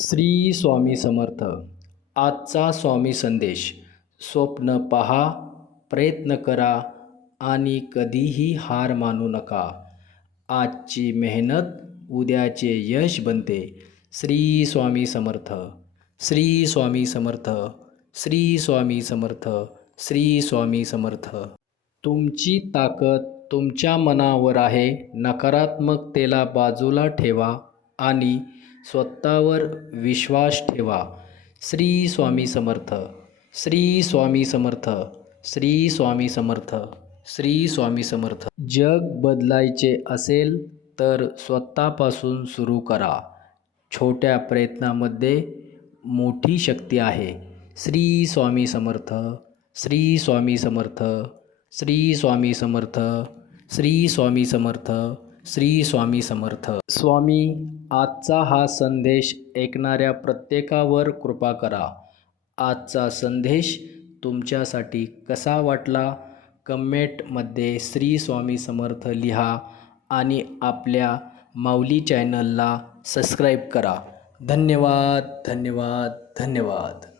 श्री स्वामी समर्थ. आजचा स्वामी संदेश. स्वप्न पहा, प्रयत्न करा आणि कधीही हार मानू नका. आजची मेहनत उद्याचे यश बनते. श्री स्वामी समर्थ. श्री स्वामी समर्थ. श्री स्वामी समर्थ. श्री स्वामी समर्थ. तुमची ताकद तुमच्या मनावर आहे. नकारात्मकतेला बाजूला ठेवा आणि स्वतःवर विश्वास ठेवा. श्री स्वामी समर्थ. श्री स्वामी समर्थ. श्री स्वामी समर्थ. श्री स्वामी समर्थ. जग बदलायचे असेल तर स्वतःपासून सुरू करा. छोट्या प्रयत्नामध्ये मोठी शक्ती आहे. श्री स्वामी समर्थ. श्री स्वामी समर्थ. श्री स्वामी समर्थ. श्री स्वामी समर्थ. श्री स्वामी समर्थ. स्वामी, आजचा हा संदेश ऐकणाऱ्या प्रत्येकावर कृपा करा. आजचा संदेश तुमच्यासाठी कसा वाटला कमेंटमध्ये श्री स्वामी समर्थ लिहा आणि आपल्या माऊली चॅनलला सबस्क्राईब करा. धन्यवाद. धन्यवाद. धन्यवाद.